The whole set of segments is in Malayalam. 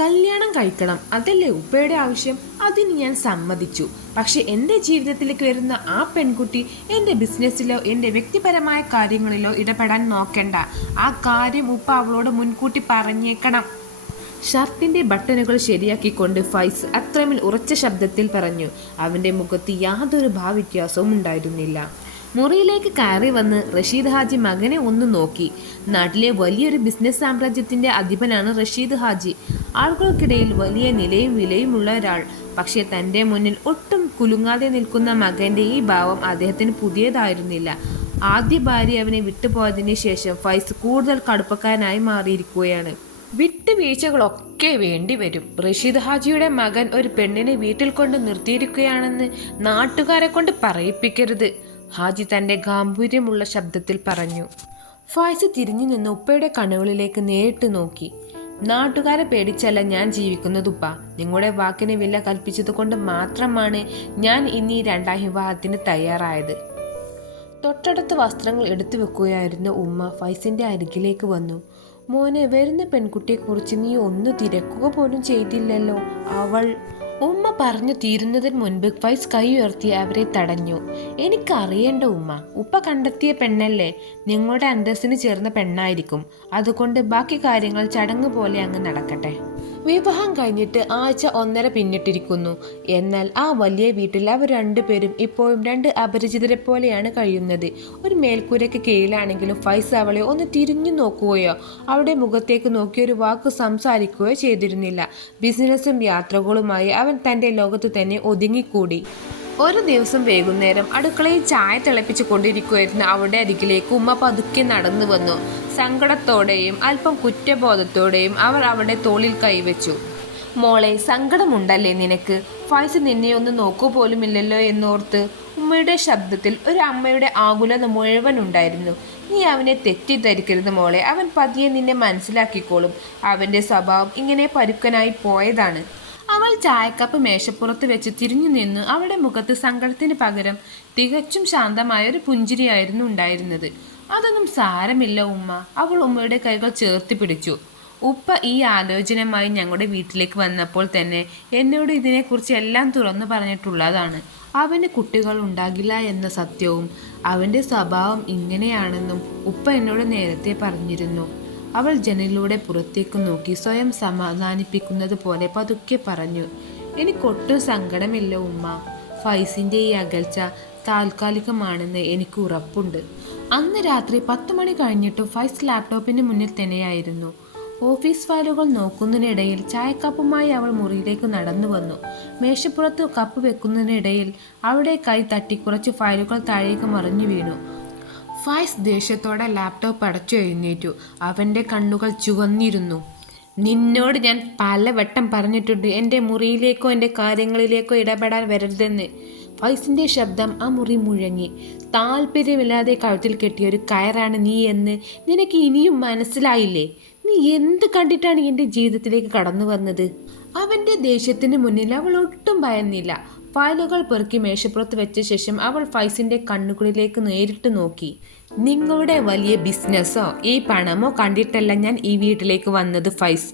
കല്യാണം കഴിക്കണം, അതല്ലേ ഉപ്പയുടെ ആവശ്യം. അതിന് ഞാൻ സമ്മതിച്ചു. പക്ഷെ എൻ്റെ ജീവിതത്തിലേക്ക് വരുന്ന ആ പെൺകുട്ടി എൻ്റെ ബിസിനസ്സിലോ എൻ്റെ വ്യക്തിപരമായ കാര്യങ്ങളിലോ ഇടപെടാൻ നോക്കണ്ട. ആ കാര്യം ഉപ്പ അവളോട് മുൻകൂട്ടി പറഞ്ഞേക്കണം. ഷർട്ടിന്റെ ബട്ടണുകൾ ശരിയാക്കിക്കൊണ്ട് ഫൈസ് അത്രമേൽ ഉറച്ച ശബ്ദത്തിൽ പറഞ്ഞു. അവന്റെ മുഖത്ത് യാതൊരു ഭാവവ്യത്യാസവും ഉണ്ടായിരുന്നില്ല. മുറിയിലേക്ക് കയറി വന്ന് റഷീദ് ഹാജി മകനെ ഒന്ന് നോക്കി. നാട്ടിലെ വലിയൊരു ബിസിനസ് സാമ്രാജ്യത്തിന്റെ അധിപനാണ് റഷീദ് ഹാജി. ആളുകൾക്കിടയിൽ വലിയ നിലയും വിലയുമുള്ള ഒരാൾ. പക്ഷേ തൻ്റെ മുന്നിൽ ഒട്ടും കുലുങ്ങാതെ നിൽക്കുന്ന മകന്റെ ഈ ഭാവം അദ്ദേഹത്തിന് പുതിയതായിരുന്നില്ല. ആദ്യ ഭാര്യ അവനെ വിട്ടുപോയതിനു ശേഷം ഫൈസ് കൂടുതൽ കടുപ്പക്കാരനായി മാറിയിരിക്കുകയാണ്. വിട്ടുവീഴ്ചകളൊക്കെ വേണ്ടി വരും. റഷീദ് ഹാജിയുടെ മകൻ ഒരു പെണ്ണിനെ വീട്ടിൽ കൊണ്ട് നിർത്തിയിരിക്കുകയാണെന്ന് നാട്ടുകാരെ കൊണ്ട് പറയിപ്പിക്കരുത്, ഹാജി തൻ്റെ ഗാംഭീര്യമുള്ള ശബ്ദത്തിൽ പറഞ്ഞു. ഫൈസ് തിരിഞ്ഞു നിന്ന് ഉപ്പയുടെ കണ്ണുകളിലേക്ക് നേരിട്ട് നോക്കി. നാട്ടുകാരെ പേടിച്ചല്ല ഞാൻ ജീവിക്കുന്നത് ഉപ്പ. നിങ്ങളുടെ വാക്കിന് വില കൽപ്പിച്ചത് കൊണ്ട് മാത്രമാണ് ഞാൻ ഇന്ന് ഈ രണ്ടാം വിവാഹത്തിന് തയ്യാറായത്. തൊട്ടടുത്ത വസ്ത്രങ്ങൾ എടുത്തു വെക്കുകയായിരുന്ന ഉമ്മ ഫൈസിന്റെ അരികിലേക്ക് വന്നു. മോനെ, വരുന്ന പെൺകുട്ടിയെക്കുറിച്ച് നീ ഒന്ന് തിരക്കുക പോലും ചെയ്തില്ലല്ലോ. അവൾ ഉമ്മ പറഞ്ഞു തീരുന്നതിന് മുൻപ് ഫൈസ് കൈ ഉയർത്തി അവരെ തടഞ്ഞു. എനിക്കറിയേണ്ട ഉമ്മ, ഉപ്പ കണ്ടെത്തിയ പെണ്ണല്ലേ, നിങ്ങളുടെ അന്തസ്സിന് ചേർന്ന പെണ്ണായിരിക്കും. അതുകൊണ്ട് ബാക്കി കാര്യങ്ങൾ ചടങ്ങ് പോലെ അങ്ങ് നടക്കട്ടെ. വിവാഹം കഴിഞ്ഞിട്ട് ആഴ്ച 1.5 പിന്നിട്ടിരിക്കുന്നു. എന്നാൽ ആ വലിയ വീട്ടിൽ അവർ രണ്ടുപേരും ഇപ്പോഴും രണ്ട് അപരിചിതരെ പോലെയാണ് കഴിയുന്നത്. ഒരു മേൽക്കൂരയ്ക്ക് കീഴിലാണെങ്കിലും ഫൈസ് അവളെ ഒന്ന് തിരിഞ്ഞു നോക്കുകയോ അവളുടെ മുഖത്തേക്ക് നോക്കി ഒരു വാക്ക് സംസാരിക്കുകയോ ചെയ്തിരുന്നില്ല. ബിസിനസ്സും യാത്രകളുമായി അവൻ തൻ്റെ ലോകത്ത് തന്നെ ഒതുങ്ങിക്കൂടി. ഒരു ദിവസം വൈകുന്നേരം അടുക്കളയിൽ ചായ തിളപ്പിച്ചു കൊണ്ടിരിക്കുകയായിരുന്ന അവളുടെ അരികിലേക്ക് ഉമ്മ പതുക്കെ നടന്നു വന്നു. സങ്കടത്തോടെയും അല്പം കുറ്റബോധത്തോടെയും അവർ അവളുടെ തോളിൽ കൈവച്ചു. മോളെ, സങ്കടമുണ്ടല്ലേ നിനക്ക്? ഫൈസ് നിന്നെ ഒന്ന് നോക്കൂ പോലുമില്ലല്ലോ എന്നോർത്ത്. ഉമ്മയുടെ ശബ്ദത്തിൽ ഒരു അമ്മയുടെ ആകുലത മുഴുവൻ ഉണ്ടായിരുന്നു. നീ അവനെ തെറ്റിദ്ധരിക്കരുത് മോളെ, അവൻ പതിയെ നിന്നെ മനസ്സിലാക്കിക്കോളും. അവൻ്റെ സ്വഭാവം ഇങ്ങനെ പരുക്കനായി പോയതാണ്. അവൾ ചായക്കപ്പ് മേശപ്പുറത്ത് വെച്ച് തിരിഞ്ഞു നിന്നു. അവളുടെ മുഖത്ത് സങ്കടത്തിന് പകരം തികച്ചും ശാന്തമായ ഒരു പുഞ്ചിരിയായിരുന്നു ഉണ്ടായിരുന്നത്. അതൊന്നും സാരമില്ല ഉമ്മ. അവൾ ഉമ്മയുടെ കൈകൾ ചേർത്ത് പിടിച്ചു. ഉപ്പ ഈ ആലോചനയുമായി ഞങ്ങളുടെ വീട്ടിലേക്ക് വന്നപ്പോൾ തന്നെ എന്നോട് ഇതിനെക്കുറിച്ച് എല്ലാം തുറന്നു പറഞ്ഞിട്ടുള്ളതാണ്. അവന് കുട്ടികൾ ഉണ്ടാകില്ല എന്ന സത്യവും അവൻ്റെ സ്വഭാവം ഇങ്ങനെയാണെന്നും ഉപ്പ എന്നോട് നേരത്തെ പറഞ്ഞിരുന്നു. അവൾ ജനലിലൂടെ പുറത്തേക്ക് നോക്കി സ്വയം സമാധാനിപ്പിക്കുന്നത് പോലെ പതുക്കെ പറഞ്ഞു. എനിക്കൊട്ടും സങ്കടമില്ല ഉമ്മ. ഫൈസിൻ്റെ ഈ അകൽച്ച താൽക്കാലികമാണെന്ന് എനിക്ക് ഉറപ്പുണ്ട്. അന്ന് രാത്രി 10 മണി കഴിഞ്ഞിട്ടും ഫൈസ് ലാപ്ടോപ്പിന് മുന്നിൽ തന്നെയായിരുന്നു. ഓഫീസ് ഫയലുകൾ നോക്കുന്നതിനിടയിൽ ചായക്കപ്പുമായി അവൾ മുറിയിലേക്ക് നടന്നു വന്നു. മേശപ്പുറത്ത് കപ്പ് വെക്കുന്നതിനിടയിൽ അവളുടെ കൈ തട്ടി കുറച്ച് ഫയലുകൾ താഴേക്ക് മറിഞ്ഞു വീണു. ഫൈസ് ദേഷ്യത്തോടെ ലാപ്ടോപ്പ് അടച്ചു എഴുന്നേറ്റു. അവൻ്റെ കണ്ണുകൾ ചുവന്നിരുന്നു. നിന്നോട് ഞാൻ പലവട്ടം പറഞ്ഞിട്ടുണ്ട് എൻ്റെ മുറിയിലേക്കോ എൻ്റെ കാര്യങ്ങളിലേക്കോ ഇടപെടാൻ വരരുതെന്ന്. ഫൈസിൻ്റെ ശബ്ദം ആ മുറി മുഴങ്ങി. താല്പര്യമില്ലാതെ കഴുത്തിൽ കെട്ടിയ ഒരു കയറാണ് നീ എന്ന് നിനക്ക് ഇനിയും മനസ്സിലായില്ലേ? നീ എന്ത് കണ്ടിട്ടാണ് എൻ്റെ ജീവിതത്തിലേക്ക് കടന്നു വന്നത്? അവൻ്റെ ദേഷ്യത്തിന് മുന്നിൽ അവൾ ഒട്ടും ഭയന്നില്ല. ഫയലുകൾ പെറുക്കി മേശപ്പുറത്ത് വെച്ച ശേഷം അവൾ ഫൈസിൻ്റെ കണ്ണുകളിലേക്ക് നേരിട്ട് നോക്കി. നിങ്ങളുടെ വലിയ ബിസിനസ്സോ ഈ പണമോ കണ്ടിട്ടല്ല ഞാൻ ഈ വീട്ടിലേക്ക് വന്നത് ഫൈസ്.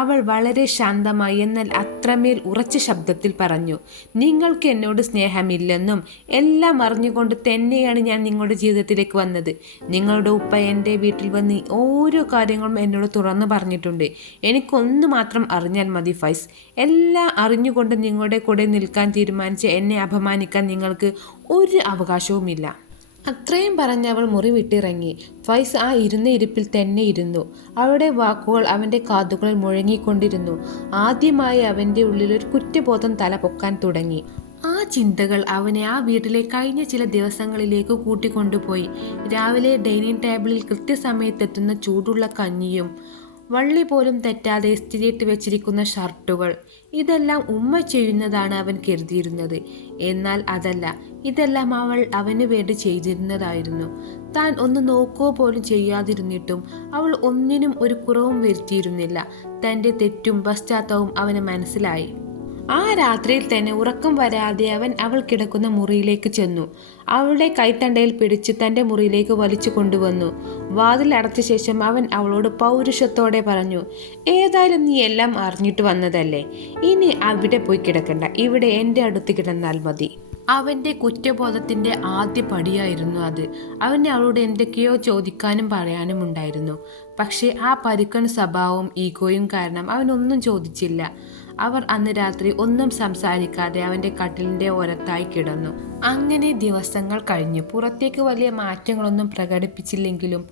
അവൾ വളരെ ശാന്തമായി എന്നാൽ അത്രമേൽ ഉറച്ച ശബ്ദത്തിൽ പറഞ്ഞു. നിങ്ങൾക്ക് എന്നോട് സ്നേഹമില്ലെന്നും എല്ലാം അറിഞ്ഞുകൊണ്ട് തന്നെയാണ് ഞാൻ നിങ്ങളുടെ ജീവിതത്തിലേക്ക് വന്നത്. നിങ്ങളുടെ ഉപ്പ എൻ്റെ വീട്ടിൽ വന്ന് ഓരോ കാര്യങ്ങളും എന്നോട് തുറന്നു പറഞ്ഞിട്ടുണ്ട്. എനിക്കൊന്നു മാത്രം അറിഞ്ഞാൽ മതി ഫൈസ്. എല്ലാം അറിഞ്ഞുകൊണ്ട് നിങ്ങളുടെ കൂടെ നിൽക്കാൻ തീരുമാനിച്ച് എന്നെ അപമാനിക്കാൻ നിങ്ങൾക്ക് ഒരു അവകാശവുമില്ല. അത്രയും പറഞ്ഞ് അവൾ മുറി വിട്ടിറങ്ങി. ഫൈസ് ആ ഇരുന്ന ഇരിപ്പിൽ തന്നെ ഇരുന്നു. അവളുടെ വാക്കുകൾ അവൻ്റെ കാതുകളിൽ മുഴങ്ങിക്കൊണ്ടിരുന്നു. ആദ്യമായി അവൻ്റെ ഉള്ളിൽ ഒരു കുറ്റബോധം തല പൊക്കാൻ തുടങ്ങി. ആ ചിന്തകൾ അവനെ ആ വീട്ടിലെ കഴിഞ്ഞ ചില ദിവസങ്ങളിലേക്ക് കൂട്ടിക്കൊണ്ടുപോയി. രാവിലെ ഡൈനിങ് ടേബിളിൽ കൃത്യസമയത്തെത്തുന്ന ചൂടുള്ള കഞ്ഞിയും വള്ളി പോലും തെറ്റാതെ ഇസ്തിരിയിട്ട് വെച്ചിരിക്കുന്ന ഷർട്ടുകൾ, ഇതെല്ലാം ഉമ്മ ചെയ്യുന്നതാണ് അവൻ കരുതിയിരുന്നത്. എന്നാൽ അതല്ല, ഇതെല്ലാം അവൾ അവന് വേണ്ടി ചെയ്തിരുന്നതായിരുന്നു. താൻ ഒന്ന് നോക്കുക പോലും ചെയ്യാതിരുന്നിട്ടും അവൾ ഒന്നിനും ഒരു കുറവും വരുത്തിയിരുന്നില്ല. തൻ്റെ തെറ്റും പശ്ചാത്തലവും അവന് മനസ്സിലായി. ആ രാത്രിയിൽ തന്നെ ഉറക്കം വരാതെ അവൻ അവൾ കിടക്കുന്ന മുറിയിലേക്ക് ചെന്നു. അവളുടെ കൈത്തണ്ടയിൽ പിടിച്ച് തൻ്റെ മുറിയിലേക്ക് വലിച്ചു കൊണ്ടുവന്നു. വാതിൽ അടച്ച ശേഷം അവൻ അവളോട് പൗരുഷത്തോടെ പറഞ്ഞു, ഏതായാലും നീ എല്ലാം അറിഞ്ഞിട്ട് വന്നതല്ലേ, ഇനി അവിടെ പോയി കിടക്കണ്ട, ഇവിടെ എൻ്റെ അടുത്ത് കിടന്നാൽ മതി. അവൻ്റെ കുറ്റബോധത്തിൻ്റെ ആദ്യ പടിയായിരുന്നു അത്. അവന് അവളോട് എന്തൊക്കെയോ ചോദിക്കാനും പറയാനും ഉണ്ടായിരുന്നു. പക്ഷേ ആ പരുക്കൻ സ്വഭാവവും ഈഗോയും കാരണം അവനൊന്നും ചോദിച്ചില്ല. അവർ അന്ന് രാത്രി ഒന്നും സംസാരിക്കാതെ അവൻ്റെ കട്ടിലിൻ്റെ ഓരത്തായി കിടന്നു. അങ്ങനെ ദിവസങ്ങൾ കഴിഞ്ഞു. പുറത്തേക്ക് വലിയ മാറ്റങ്ങളൊന്നും പ്രകടിപ്പിച്ചില്ലെങ്കിലും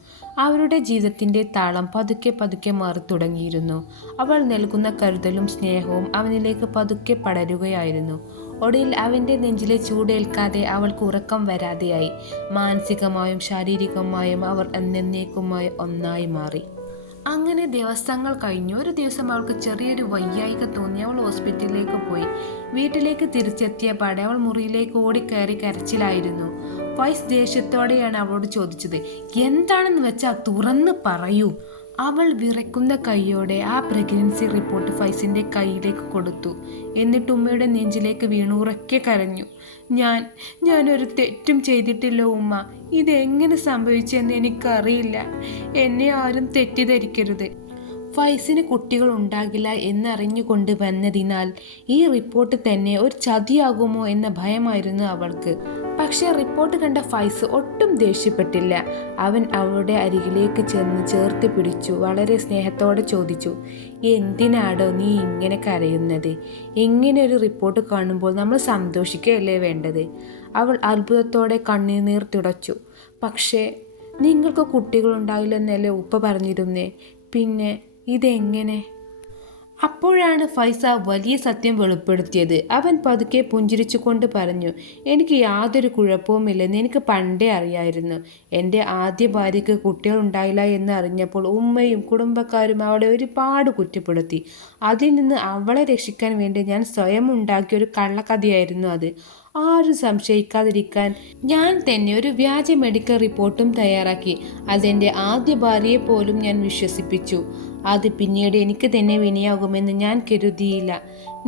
അവരുടെ ജീവിതത്തിൻ്റെ താളം പതുക്കെ പതുക്കെ മാറി തുടങ്ങിയിരുന്നു. അവൾ നൽകുന്ന കരുതലും സ്നേഹവും അവനിലേക്ക് പതുക്കെ പടരുകയായിരുന്നു. ഒടുവിൽ അവൻ്റെ നെഞ്ചിലെ ചൂടേൽക്കാതെ അവൾക്ക് ഉറക്കം വരാതെയായി. മാനസികമായും ശാരീരികമായും അവർ എന്നേക്കുമായി ഒന്നായി മാറി. അങ്ങനെ ദിവസങ്ങൾ കഴിഞ്ഞു. ഒരു ദിവസം അവൾക്ക് ചെറിയൊരു വയ്യായിക തോന്നി. അവൾ ഹോസ്പിറ്റലിലേക്ക് പോയി. വീട്ടിലേക്ക് തിരിച്ചെത്തിയ പാടെ അവൾ മുറിയിലേക്ക് ഓടിക്കയറി കരച്ചിലായിരുന്നു. ഫൈസ് ദേഷ്യത്തോടെയാണ് അവളോട് ചോദിച്ചത്, എന്താണെന്ന് വെച്ചാൽ തുറന്ന് പറയൂ. അവൾ വിറയ്ക്കുന്ന കൈയോടെ ആ പ്രഗ്നൻസി റിപ്പോർട്ട് ഫൈസിൻ്റെ കയ്യിലേക്ക് കൊടുത്തു. എന്നിട്ട് ഉമ്മയുടെ നെഞ്ചിലേക്ക് വീണു ഉറക്കെ കരഞ്ഞു. ഞാനൊരു തെറ്റും ചെയ്തിട്ടില്ല ഉമ്മ. ഇതെങ്ങനെ സംഭവിച്ചെന്ന് എനിക്കറിയില്ല. എന്നെ ആരും തെറ്റിദ്ധരിക്കരുത്. ഫൈസിന് കുട്ടികൾ ഉണ്ടാകില്ല എന്നറിഞ്ഞുകൊണ്ട് വന്നതിനാൽ ഈ റിപ്പോർട്ട് തന്നെ ഒരു ചതിയാകുമോ എന്ന ഭയമായിരുന്നു അവൾക്ക്. പക്ഷേ റിപ്പോർട്ട് കണ്ട ഫൈസ് ഒട്ടും ദേഷ്യപ്പെട്ടില്ല. അവൻ അവളുടെ അരികിലേക്ക് ചെന്ന് ചേർത്ത് പിടിച്ചു വളരെ സ്നേഹത്തോടെ ചോദിച്ചു, എന്തിനാടോ നീ ഇങ്ങനെ കരയുന്നത്? ഇങ്ങനെ ഒരു റിപ്പോർട്ട് കാണുമ്പോൾ നമ്മൾ സന്തോഷിക്കുകയല്ലേ വേണ്ടത്? അവൾ അത്ഭുതത്തോടെ കണ്ണുനീർ തുടച്ചു. പക്ഷേ നിങ്ങൾക്ക് കുട്ടികളുണ്ടായില്ലെന്നല്ലേ ഉപ്പ പറഞ്ഞിരുന്നേ, പിന്നെ ഇതെങ്ങനെ? അപ്പോഴാണ് ഫൈസ വലിയ സത്യം വെളിപ്പെടുത്തിയത്. അവൻ പതുക്കെ പുഞ്ചിരിച്ചുകൊണ്ട് പറഞ്ഞു, എനിക്ക് യാതൊരു കുഴപ്പവുമില്ലെന്ന് എനിക്ക് പണ്ടേ അറിയായിരുന്നു. എൻ്റെ ആദ്യ ഭാര്യയ്ക്ക് കുട്ടികളുണ്ടായില്ല എന്ന് അറിഞ്ഞപ്പോൾ ഉമ്മയും കുടുംബക്കാരും അവളെ ഒരുപാട് കുറ്റപ്പെടുത്തി. അതിൽ നിന്ന് അവളെ രക്ഷിക്കാൻ വേണ്ടി ഞാൻ സ്വയം ഉണ്ടാക്കിയൊരു കള്ളക്കഥയായിരുന്നു അത്. ആരും സംശയിക്കാതിരിക്കാൻ ഞാൻ തന്നെ ഒരു വ്യാജ മെഡിക്കൽ റിപ്പോർട്ടും തയ്യാറാക്കി. അതെൻ്റെ ആദ്യ ഭാര്യയെ പോലും ഞാൻ വിശ്വസിപ്പിച്ചു. അത് പിന്നീട് എനിക്ക് തന്നെ വിനയാകുമെന്ന് ഞാൻ കരുതിയില്ല.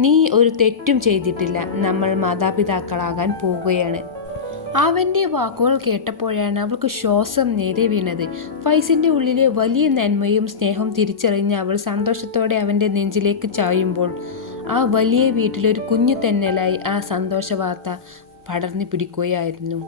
നീ ഒരു തെറ്റും ചെയ്തിട്ടില്ല. നമ്മൾ മാതാപിതാക്കളാകാൻ പോവുകയാണ്. അവൻ്റെ വാക്കുകൾ കേട്ടപ്പോഴാണ് അവൾക്ക് ശ്വാസം നേരെ വീണത്. ഫൈസിൻ്റെ ഉള്ളിലെ വലിയ നന്മയും സ്നേഹവും തിരിച്ചറിഞ്ഞ് അവൾ സന്തോഷത്തോടെ അവൻ്റെ നെഞ്ചിലേക്ക് ചായുമ്പോൾ ആ വലിയ വീട്ടിലൊരു കുഞ്ഞു തെന്നലായി ആ സന്തോഷ വാർത്ത പടർന്നു പിടിക്കുകയായിരുന്നു.